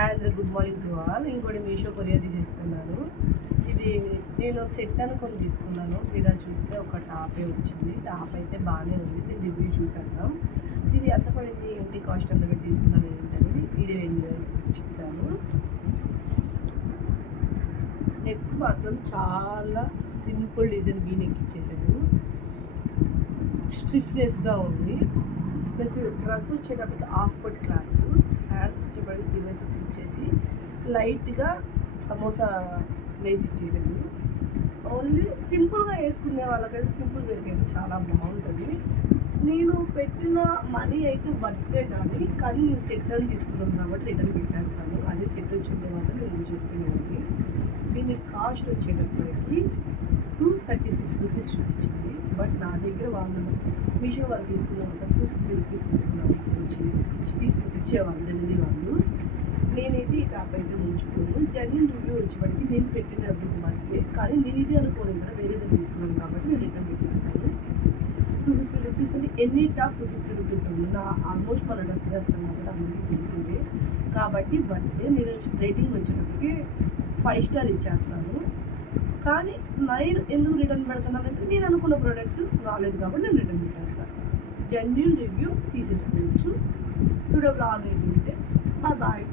Hi అందరూ, good morning to all. ఇంకోటి Meesho courier తీసేసుకున్నాను. ఇది నేను సెట్ అనుకొని తీసుకున్నాను. ఇలా చూస్తే ఒక టాపే వచ్చింది. టాప్ అయితే బాగానే ఉంది. దీని రివ్యూ చూసేద్దాం. ఇది ఎంత పడింది, ఏంటి, కాస్ట్ ఎంత పెట్టి తీసుకున్నాను ఏంటనేది వీడియో చెప్తాను. నెక్ మాత్రం చాలా సింపుల్ డిజైన్ వీ నెక్ ఇచ్చేసాడు. స్టిఫ్నెస్గా ఉంది. ప్లస్ డ్రెస్ వచ్చేటప్పటికి హాఫ్ పట్ క్లాత్, హ్యాండ్స్ వచ్చేటప్పటికి డివైసెస్ ఇచ్చేసి లైట్గా సమోసా లేస్ ఇచ్చేసాడు. ఓన్లీ సింపుల్గా వేసుకునే వాళ్ళకైతే సింపుల్ వేర్కైతే చాలా బాగుంటుంది. నేను పెట్టిన మనీ అయితే వర్తే కానీ నేను సెట్ అని తీసుకున్నాను కాబట్టి రిటర్న్ పెట్టేస్తాను. అదే సెట్ వచ్చిందే మాత్రం నేను చేసుకునేవాడిని. దీని కాస్ట్ వచ్చేటప్పటికి 236 రూపీస్ చూపించింది. బట్ నా దగ్గర వాళ్ళు మీషో వాళ్ళు తీసుకున్నాను 250 రూపీస్ తీసుకున్నాను. ఇచ్చేవాళ్ళు డెలివరీ వాళ్ళు. నేనైతే ఈ టాప్ అయితే ఉంచుకోను. జెన్యూన్ రివ్యూ వచ్చేప్పటికి నేను పెట్టిన డబ్బులు వర్తే, కానీ నేను ఇది అనుకోలేదు కదా, వేరేది తీసుకున్నాను కాబట్టి నేను రిటర్న్ పెట్టేస్తాను. 250 రూపీస్ అంటే ఎన్ని టాప్ 250 రూపీస్ ఉంది. నా ఆల్మోస్ట్ మన డ్రెస్ వేస్తాను కాబట్టి అందరికీ తెలిసిందే కాబట్టి వర్తే. నేను రేటింగ్ వచ్చేటప్పటికి 5 స్టార్ ఇచ్చేస్తాను. కానీ 9 ఎందుకు రిటర్న్ పెడుతున్నానంటే నేను అనుకున్న ప్రోడక్ట్ రాలేదు కాబట్టి నేను రిటర్న్ పెట్టేస్తాను. జెన్యూన్ రివ్యూ తీసేసుకోవచ్చు. టుడే బ్లాగ్ ఏంటంటే బాయ్.